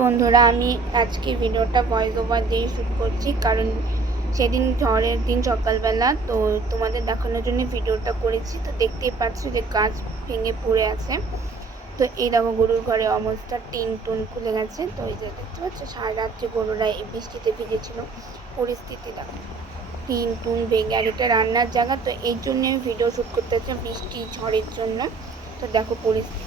বন্ধুরা, আমি আজকে ভিডিওটা ভয়েস ওভার দিয়ে শ্যুট করছি, কারণ সেদিন ঝড়ের দিন সকালবেলা তো তোমাদের দেখানোর জন্য ভিডিওটা করেছি। তো দেখতেই পাচ্ছ যে গাছ ভেঙে পড়ে আছে। তো এই দেখো গরুর ঘরে অবস্থা, টিন টুন খুলে গেছে। তো এই যে দেখতে পাচ্ছ সারা রাত্রে গরুরা এই বৃষ্টিতে ভিজেছিল। পরিস্থিতি দেখো, টিন টুন ভেঙে, আর এটা রান্নার জায়গা, তো এই জন্য আমি ভিডিও শ্যুট করতে চাচ্ছি বৃষ্টি ঝড়ের জন্য। তো দেখো পরিস্থিতি।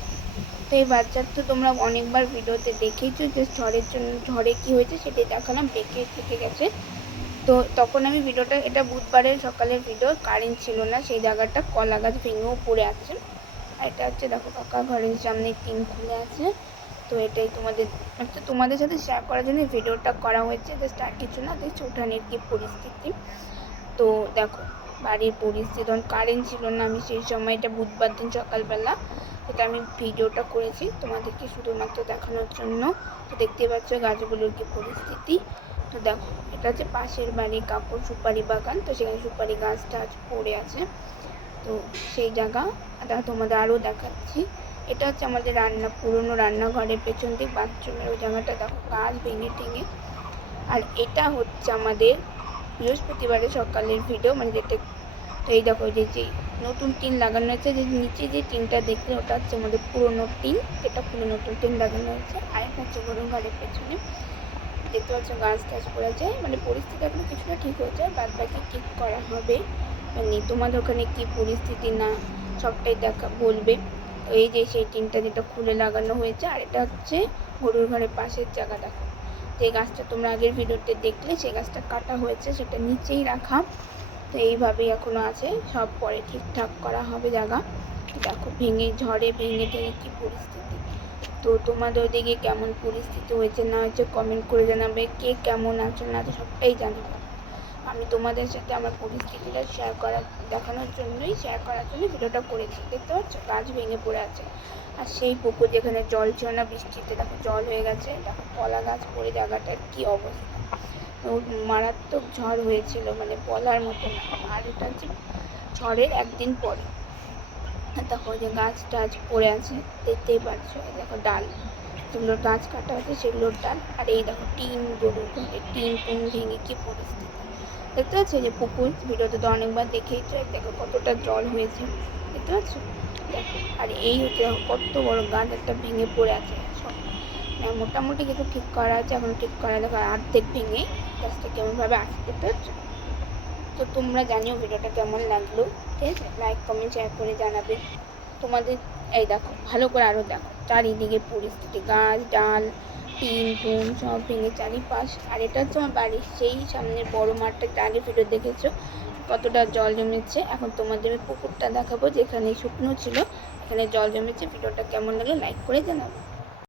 তো এই বাচ্চার তো তোমরা অনেকবার ভিডিওতে দেখেইছো যে ঝড়ের জন্য ঝড়ে কী হয়েছে সেটাই দেখালাম, বেঁকে থেকে গেছে। তো তখন আমি ভিডিওটা, এটা বুধবারের সকালের ভিডিও, কারেন্ট ছিল না, সেই জায়গাটা কলা গাছ ভেঙেও পড়ে আছে। আর এটা হচ্ছে দেখো কাকা ঘরের সামনে টিন খুলে আছে। তো এটাই তোমাদের সাথে শেয়ার করার জন্য ভিডিওটা করা হয়েছে, জাস্ট আর কিছু না। দেখছো উঠানের কী পরিস্থিতি। তো দেখো বাড়ির পরিস্থিতি, তখন কারেন্ট ছিল না, আমি সেই সময়, এটা বুধবার দিন সকালবেলা এটা আমি ভিডিওটা করেছি তোমাদেরকে শুধুমাত্র দেখানোর জন্য। তো দেখতে পাচ্ছ গাছগুলোর কী পরিস্থিতি। তো দেখো এটা হচ্ছে পাশের বাড়ি কাকুর সুপারি বাগান, তো সেখানে সুপারি গাছ টাছ পড়ে আছে। তো সেই জায়গা তোমাদের আরও দেখাচ্ছি। এটা হচ্ছে আমাদের পুরনো রান্নাঘরের পেছন দিক, বাথরুমের ওই জায়গাটা দেখো গাছ ভেঙে টেঙে। আর এটা হচ্ছে আমাদের বৃহস্পতিবারের সকালের ভিডিও, মানে যেটা, তো এই দেখো যে নতুন টিন লাগানো হয়েছে, যে নিচে যে টিনটা দেখলে ওটা হচ্ছে আমাদের পুরনো টিন, যেটা পুরো নতুন টিন লাগানো হয়েছে। আর একটা হচ্ছে গরুর ঘরের পেছনে দেখতে পাচ্ছ গাছ টাছ পড়ে যায়, মানে পরিস্থিতি এখন কিছুটা ঠিক হয়েছে, বাদ বাকি ঠিক করা হবে। মানে তোমাদের ওখানে কী পরিস্থিতি না সবটাই বলবে। তো এই যে সেই টিনটা যেটা খুলে লাগানো হয়েছে, আর এটা হচ্ছে গরুর ঘরের পাশের জায়গা। দেখো যে গাছটা তোমরা আগের ভিডিওতে দেখলে, সেই গাছটা কাটা হয়েছে, সেটা নিচেই রাখা। তো এইভাবেই এখনও আছে, সব পরে ঠিকঠাক করা হবে জায়গা। দেখো ঝড়ে ভেঙে টেঙে কী পরিস্থিতি। তো তোমাদের ওদিকে কেমন পরিস্থিতি হয়েছে না হয়েছে কমেন্ট করে জানাবে, কে কেমন আছো না আছে সবটাই জানাবে। আমি তোমাদের সাথে আমার পরিস্থিতিটা দেখানোর জন্যই, শেয়ার করার জন্য ভিডিওটা করেছি। দেখতে পাচ্ছ গাছ ভেঙে পড়ে আছে। আর সেই পুকুর যেখানে জল ছিল না, বৃষ্টিতে দেখো জল হয়ে গেছে। দেখো কলা গাছ পড়ে জায়গাটার কী অবস্থা। তো মারাত্মক ঝড় হয়েছিল, মানে বলার মতো না। আর এটা হচ্ছে ঝড়ের একদিন পরে। দেখো যে গাছ টাছ পড়ে আছে, দেখতেই পাচ্ছ। দেখো ডাল, যেগুলো গাছ কাটা আছে সেগুলোর ডাল। আর এই দেখো টিন, গরুর ঘরে টিন টুন ভেঙে কী পরিস্থিতি। দেখতে পাচ্ছ যে পুকুর, ভিডিওতে তো অনেকবার দেখেইছো। দেখো কতটা জল হয়েছে, দেখতে পাচ্ছ। দেখো আর এই হচ্ছে কত বড় গাছ একটা ভেঙে পড়ে আছে। সব মোটামুটি কিছু ঠিক করা আছে, এখন ঠিক করা। দেখো অর্ধেক ভেঙে গাছটা কেমনভাবে আছে, দেখতে পাচ্ছ। তো তোমরা জানিও ভিডিওটা কেমন লাগলো, ঠিক আছে? লাইক কমেন্ট শেয়ার করে জানাবে তোমাদের। এই দেখো ভালো করে আরও দেখো চারিদিকে পরিস্থিতি, গাছ ডাল টিন টুন সব ভেঙে চারিপাশ। আর এটা হচ্ছে আমার বাড়ির সেই সামনের বড় মাঠটা, আগে ভিডিও দেখেছো কতটা জল জমেছে। এখন তোমাদের পুকুরটা দেখাবো যেখানে শুকনো ছিল, এখানে জল জমেছে। ভিডিওটা কেমন লাগলো লাইক করে জানাবো।